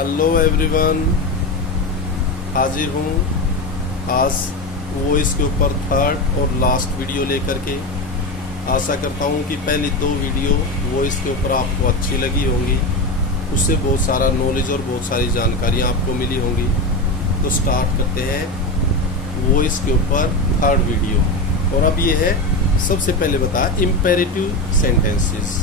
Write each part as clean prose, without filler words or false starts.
Hello everyone, हाजिर हूँ आज वॉइस के ऊपर थर्ड और लास्ट वीडियो लेकर के। आशा करता हूँ कि पहली दो वीडियो वॉइस के ऊपर आपको अच्छी लगी होंगी, उससे बहुत सारा नॉलेज और बहुत सारी जानकारियाँ आपको मिली होंगी। तो स्टार्ट करते हैं वॉइस के ऊपर थर्ड वीडियो। और अब ये है, सबसे पहले बताया इम्पेरेटिव सेंटेंसेस।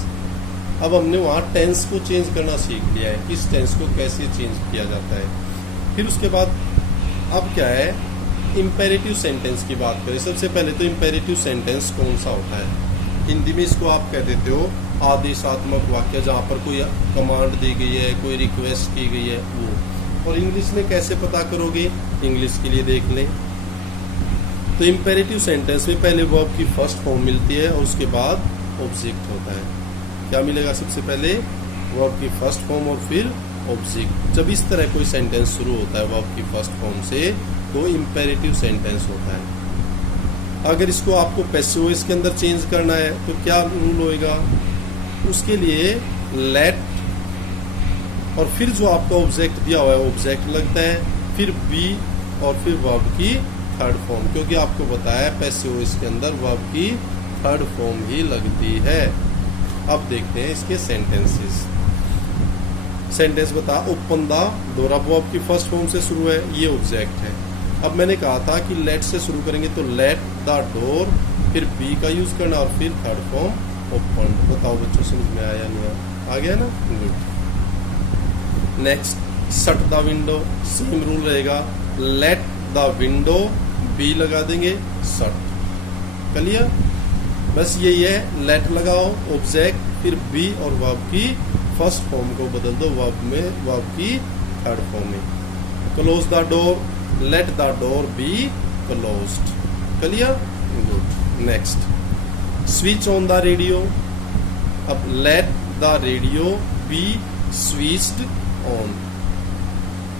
अब हमने वहाँ टेंस को चेंज करना सीख लिया है, इस टेंस को कैसे चेंज किया जाता है। फिर उसके बाद अब क्या है, इम्पेरेटिव सेंटेंस की बात करें। सबसे पहले तो इम्पेरेटिव सेंटेंस कौन सा होता है? हिंदी में इसको आप कह देते हो आदेशात्मक वाक्य, जहाँ पर कोई कमांड दी गई है, कोई रिक्वेस्ट की गई है वो। और इंग्लिश में कैसे पता करोगे? इंग्लिश के लिए देख लें तो इम्पेरेटिव सेंटेंस में पहले वर्ब की फर्स्ट फॉर्म मिलती है और उसके बाद ऑब्जेक्ट होता है। क्या मिलेगा? सबसे पहले वर्ब की फर्स्ट फॉर्म और फिर ऑब्जेक्ट। जब इस तरह कोई सेंटेंस शुरू होता है वर्ब की फर्स्ट फॉर्म से तो इम्पेरेटिव सेंटेंस होता है। अगर इसको आपको पैसिव वॉइस के अंदर चेंज करना है तो क्या रूल होएगा? उसके लिए लेट और फिर जो आपका ऑब्जेक्ट दिया हुआ है ऑब्जेक्ट लगता है, फिर बी और फिर वर्ब की थर्ड फॉर्म, क्योंकि आपको बताया पैसिव वॉइस के अंदर वर्ब की थर्ड फॉर्म ही लगती है। अब देखते हैं इसके सेंटेंसेस। सेंटेंस बता, ओपन द डोर। अब वर्ब की फर्स्ट फॉर्म से शुरू है, ये ऑब्जेक्ट है। अब मैंने कहा था कि लेट से शुरू करेंगे तो लेट द डोर, फिर बी का यूज करना और फिर थर्ड फॉर्म ओपन। बताओ बच्चों, समझ में आया नहीं आया? आ गया ना? Good. Next, shut the window. Same rule रहेगा, लेट द विंडो, बी लगा देंगे, शट। क्लियर? बस यही है, लेट लगाओ ऑब्जेक्ट, फिर बी और वर्ब की फर्स्ट फॉर्म को बदल दो वर्ब में, वर्ब की थर्ड फॉर्म में। Close the door, let the door be closed. Clear? Good. Next, switch on the radio. अब let the radio be switched on.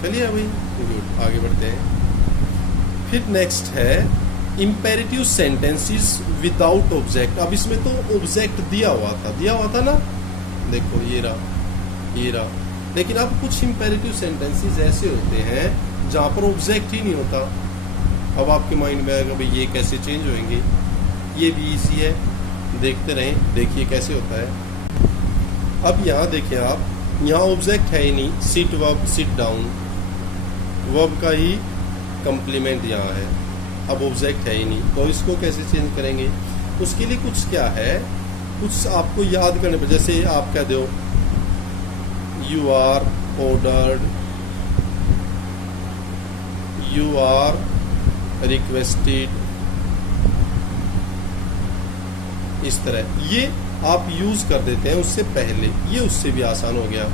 Clear भाई? गुड। आगे बढ़ते हैं। फिर नेक्स्ट है इम्पेरेटिव सेंटेंसेस विदाउट ऑब्जेक्ट। अब इसमें तो ऑब्जेक्ट दिया हुआ था ना, देखो ये रहा। लेकिन अब कुछ इम्पेरेटिव सेंटेंसेस ऐसे होते हैं जहां पर ऑब्जेक्ट ही नहीं होता। अब आपके माइंड में आएगा भाई ये कैसे चेंज होंगे? ये भी इजी है, देखते रहें, देखिए कैसे होता है। अब यहाँ देखिए आप, यहाँ ऑब्जेक्ट है ही नहीं, sit verb, sit down, verb का ही कंप्लीमेंट यहाँ है। अब ऑब्जेक्ट है ही नहीं, तो इसको कैसे चेंज करेंगे? उसके लिए कुछ क्या है, कुछ आपको याद करने पर, जैसे आप कह दो you are ordered, you are requested, इस तरह ये आप यूज कर देते हैं उससे पहले, ये उससे भी आसान हो गया।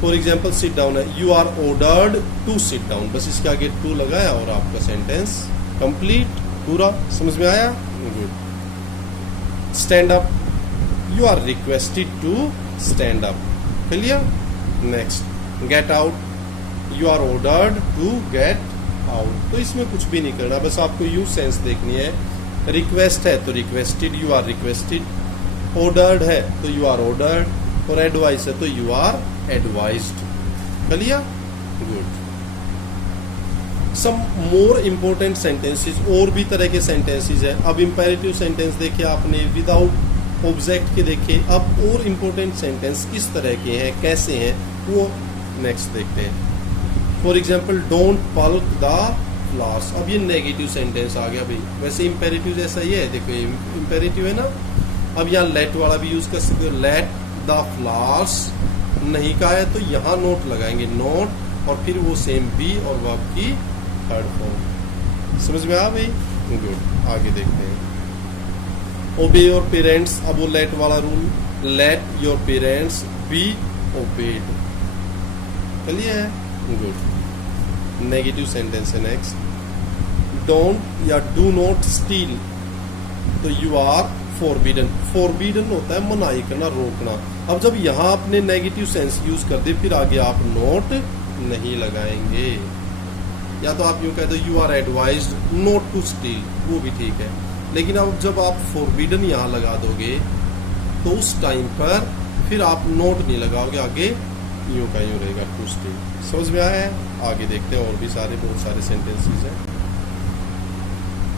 फॉर एग्जाम्पल सिट डाउन है, you are ordered to sit down, बस इसके आगे टू लगाया और आपका सेंटेंस कंप्लीट, पूरा। समझ में आया? Good. Stand up, you are requested to stand up. Clear? Next, get out, you are ordered to get out. तो इसमें कुछ भी नहीं करना, बस आपको यूज सेंस देखनी है। रिक्वेस्ट है तो requested, you are requested. Ordered है तो यू आर ऑर्डर्ड, और एडवाइस है तो you are advised. Clear? Good. Some more important sentences, और भी तरह के सेंटेंसेस है। अब इम्पेरेटिव सेंटेंस देखे आपने, विदाउट ऑब्जेक्ट के देखे। अब और इम्पोर्टेंट सेंटेंस किस तरह के हैं, कैसे हैं, वो नेक्स्ट देखते हैं। For example, don't pluck the flowers. अब ये नेगेटिव सेंटेंस आ गया भाई, वैसे इम्पेरेटिव जैसा ही है, देखो ये इम्पेरेटिव है ना। अब यहाँ लेट वाला भी यूज कर सकते हो, लेट द फ्लावर्स नहीं कहा है तो यहाँ नोट लगाएंगे, नोट, और फिर वो सेम बी और वर्ब की थर्ड फॉर्म। समझ में आ भाई? गुड। आगे देखते हैं। ओबे योर पेरेंट्स। अब वो लेट वाला रूल, let your parents be obeyed. चलिए है? गुड। नेगेटिव सेंटेंस है नेक्स्ट, डोंट या डू नॉट स्टील, तो यू आर फॉरबिडन। फॉरबिडन होता है मनाही करना, रोकना। अब जब यहाँ आपने नेगेटिव सेंस यूज कर दे, फिर आगे आप नोट नहीं लगाएंगे। या तो आप यूं कह दो you are advised not to steal, वो भी ठीक है। लेकिन अब जब आप फॉरबिडन यहाँ लगा दोगे तो उस टाइम पर फिर आप नोट नहीं लगाओगे, आगे यूं का यूं रहेगा, टू स्टे। समझ में आया है? आगे देखते हैं, और भी बहुत सारे सेंटेंसेस हैं।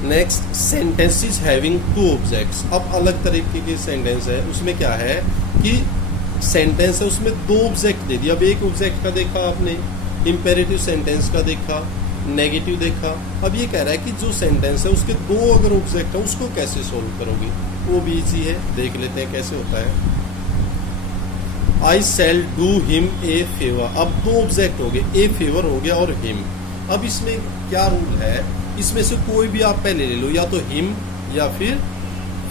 Next, sentences having two objects. अब अलग तरीके के सेंटेंस है, उसमें क्या है कि सेंटेंस है उसमें दो ऑब्जेक्ट दे दिया। अब एक ऑब्जेक्ट का देखा आपने, इंपेरेटिव सेंटेंस का देखा, नेगेटिव देखा। अब ये कह रहा है कि जो सेंटेंस है उसके दो अगर ऑब्जेक्ट है उसको कैसे सोल्व करोगे, वो भी इजी है। देख लेते हैं कैसे होता है। I shall do him a favour. अब दो ऑब्जेक्ट हो गए, ए फेवर हो गया और हिम। अब इसमें क्या रूल है, इसमें से कोई भी आप पहले ले लो, या तो हिम या फिर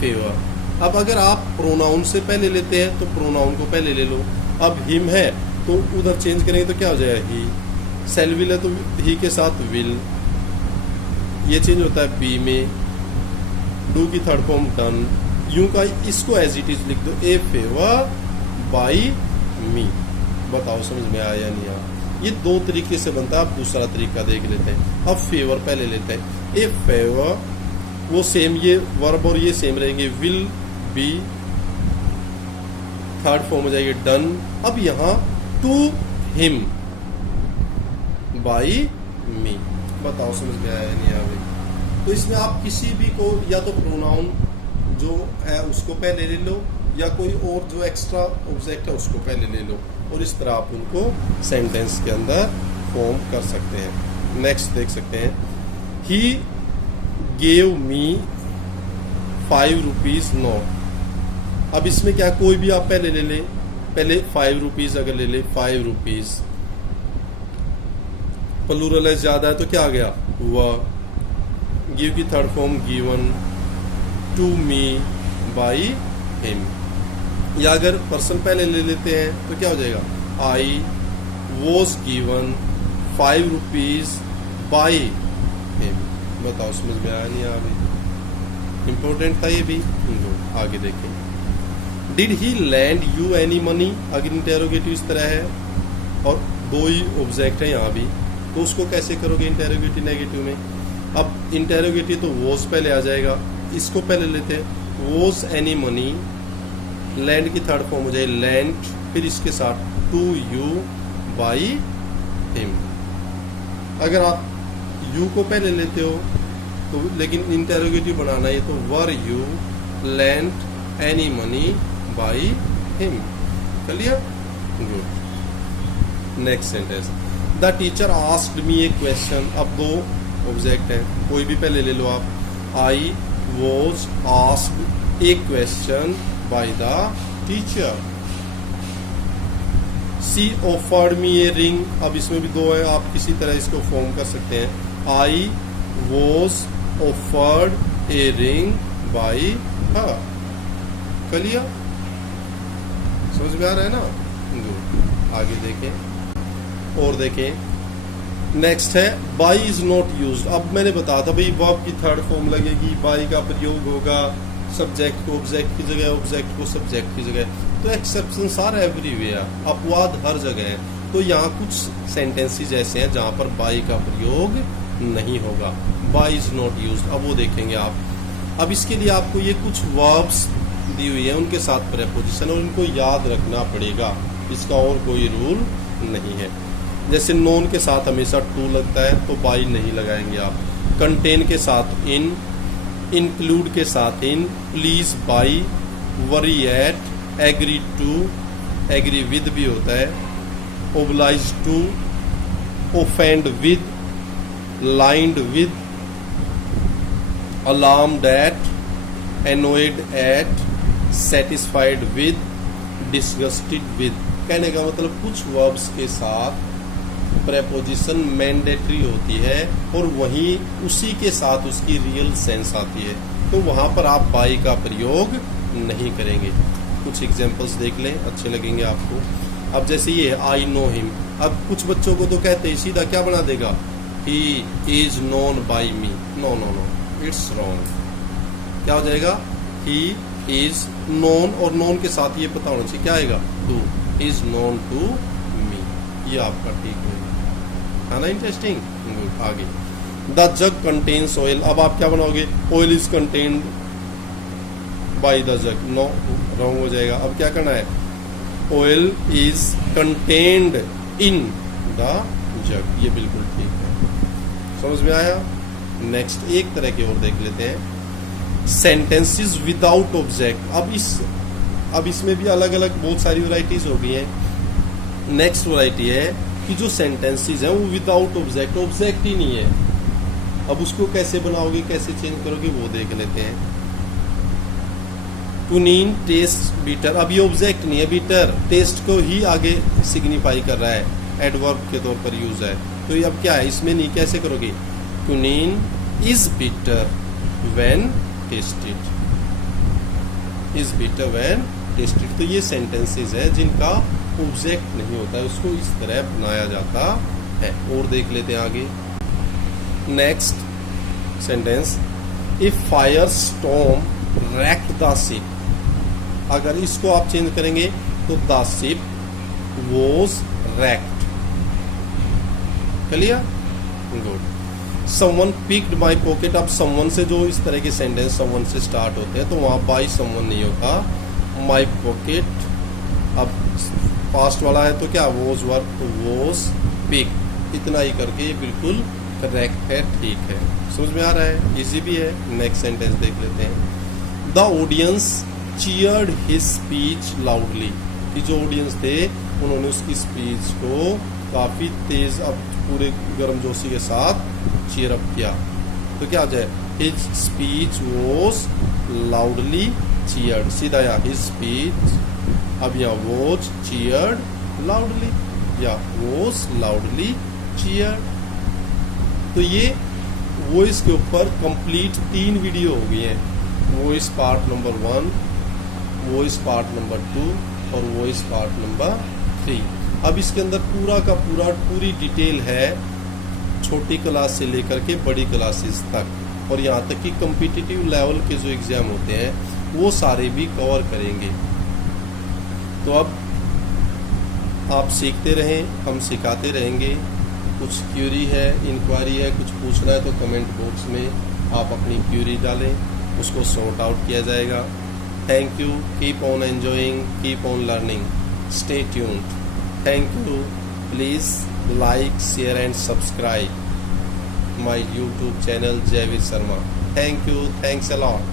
फेवर। अब अगर आप प्रोनाउन से पहले लेते हैं तो प्रोनाउन को पहले ले लो। अब हिम है तो उधर चेंज करेंगे तो क्या हो जाएगा, ही। सेल विल है तो ही के साथ विल, ये चेंज होता है बी में। डू की थर्ड फॉर्म डन। यूं का इसको एज इट इज लिख दो, ए फेवर बाई मी। बताओ समझ में आया या नहीं आया? ये दो तरीके से बनता है। अब दूसरा तरीका देख लेते हैं। अब फेवर पहले लेते हैं, ए फेवर, वो सेम, ये वर्ब और ये सेम रहेंगे, विल बी, थर्ड फॉर्म हो जाएगी डन। अब यहां टू हिम बाई मी। बताओ समझ में आया नहीं आया? तो इसमें आप किसी भी को, या तो प्रोनाउन जो है उसको पहले ले लो, या कोई और जो एक्स्ट्रा ऑब्जेक्ट है उसको पहले ले लो, और इस तरह आप उनको सेंटेंस के अंदर फॉर्म कर सकते हैं। नेक्स्ट देख सकते हैं, he gave me 5 rupees note. अब इसमें क्या, कोई भी आप पहले ले ले, पहले 5 रुपीज अगर ले ले, 5 रुपीज, प्लूरल है ज्यादा है तो क्या आ गया, वह। गिव की third form given, to me by him. या अगर पर्सन पहले ले लेते हैं तो क्या हो जाएगा, I was given 5 rupees by him. बताओ समझ में आया नहीं आया? इंपॉर्टेंट था ये भी। आगे देखें, did he land you any money. अगर इंटेरोगेटिव इस तरह है और दो ही ऑब्जेक्ट है यहाँ भी, तो उसको कैसे करोगे इंटेरोगेटिव नेगेटिव में? अब इंटेरोगेटिव तो वॉज पहले आ जाएगा, इसको पहले लेते हैं, वॉज एनी मनी। लैंड की थर्ड फॉर्म हो जाए लैंड, फिर इसके साथ टू यू बाई हिम। अगर आप यू को पहले लेते हो तो, लेकिन इंटेरोगेटिव बनाना है तो were you land any money by him. Clear? Good. Next sentence, the teacher asked me A question. अब दो ऑब्जेक्ट हैं, कोई भी पहले ले लो आप। I was asked a question by the teacher. She offered me a ring. अब इसमें भी दो है, आप किसी तरह इसको फॉर्म कर सकते हैं। I was offered a ring by her. Clear? समझ में आ रहा है ना? आगे देखें और देखें। नेक्स्ट है बाई इज नॉट यूज्ड। अब मैंने बताया था भाई वर्ब की थर्ड फॉर्म लगेगी, बाई का प्रयोग होगा सब्जेक्ट को ऑब्जेक्ट की जगह, ऑब्जेक्ट को सब्जेक्ट की जगह। तो एक्सेप्शंस आर एवरीवेयर, अपवाद हर जगह है। तो यहाँ कुछ सेंटेंसेस ऐसे हैं जहाँ पर बाई का प्रयोग नहीं होगा, बाई इज नॉट यूज्ड। अब वो देखेंगे आप। अब इसके लिए आपको ये कुछ वर्ब्स दी हुई है, उनके साथ प्रेपोजिशन, और उनको याद रखना पड़ेगा, इसका और कोई रूल नहीं है। जैसे नोन के साथ हमेशा टू लगता है तो बाई नहीं लगाएंगे आप। कंटेन के साथ इन, इंक्लूड के साथ in, please by, worry at, agree to, agree with भी होता है, oblige to, offend with, lined with, alarmed at, annoyed at, satisfied with, disgusted with. कहने का मतलब कुछ वर्ब्स के साथ प्रेपोजिशन मैंडेटरी होती है और वहीं उसी के साथ उसकी रियल सेंस आती है, तो वहां पर आप बाई का प्रयोग नहीं करेंगे। कुछ एग्जांपल्स देख लें, अच्छे लगेंगे आपको। अब जैसे ये आई नो हिम। अब कुछ बच्चों को तो कहते हैं सीधा क्या बना देगा, he is known by me. No no no, it's wrong. क्या हो जाएगा, ही इज नोन, और नोन के साथ ये पता होना चाहिए क्या आएगा, to, is known to me. ये आपका ठीक है ना? इंटरेस्टिंग। आगे, द जग कंटेन्स ऑयल। अब आप क्या बनाओगे, oil is contained by the jug. No, wrong हो जाएगा। अब क्या करना है, oil is contained in the jug। ये बिल्कुल ठीक है, समझ में आया। नेक्स्ट एक तरह के और देख लेते हैं, सेंटेंसेस विदाउट ऑब्जेक्ट। अब इसमें भी अलग अलग बहुत सारी वैरायटीज हो गई हैं। नेक्स्ट वैरायटी है कि जो सेंटेंसेस हैं वो विदाउट ऑब्जेक्ट, ऑब्जेक्ट ही नहीं है। अब उसको कैसे बनाओगे, कैसे चेंज करोगे, वो देख लेते हैं। कुनीन टेस्ट बीटर, अब ये ऑब्जेक्ट नहीं है, बीटर टेस्ट को ही आगे सिग्निफाई कर रहा है, एडवर्ब के तौर पर यूज है। तो ये अब क्या है, इसमें नहीं, कैसे करोगे, quinine is bitter when tested, is bitter when tested. तो ये सेंटेंसेस है जिनका ऑब्जेक्ट नहीं होता है, उसको इस तरह बनाया जाता है। और देख लेते हैं आगे। Next sentence, if fire storm raked the ship. अगर इसको आप चेंज करेंगे तो the ship was raked. Clear, good. Someone picked my pocket. अब समवन से जो इस तरह के सेंटेंस समवन से स्टार्ट होते हैं तो वहां बाई समवन नहीं होता, माई पॉकेट। अब पास्ट वाला है तो क्या, वॉज वर्ब, तो वॉज पिक। इतना ही करके ये बिल्कुल करेक्ट है, ठीक है, समझ में आ रहा है, इजी भी है। नेक्स्ट सेंटेंस देख लेते हैं। The audience cheered his speech loudly. कि जो ऑडियंस थे उन्होंने उसकी स्पीच को काफी तेज, अब पूरे गर्मजोशी के साथ चीयर अप किया। तो क्या आ जाए, his speech was loudly cheered. सीधा या हिज स्पीच, अब यहाँ वॉज चीयर्ड लाउडली या वॉज लाउडली चीयर्ड। तो ये वॉइस के ऊपर कंप्लीट 3 वीडियो हो गई हैं। Voice part number 1, voice part number 2 और वॉइस पार्ट नंबर 3। अब इसके अंदर पूरा का पूरा पूरी डिटेल है, छोटी क्लास से लेकर के बड़ी क्लासेस तक, और यहाँ तक कि कॉम्पिटिटिव लेवल के जो एग्जाम होते हैं वो सारे भी कवर करेंगे। तो अब आप सीखते रहें, हम सिखाते रहेंगे। कुछ क्यूरी है, इंक्वायरी है, कुछ पूछना है तो कमेंट बॉक्स में आप अपनी क्यूरी डालें, उसको सॉर्ट आउट किया जाएगा। Thank you, keep on enjoying, keep on learning, stay tuned. Thank you, please like, share and subscribe my YouTube channel Jaiveer Sharma. Thank you, thanks a lot.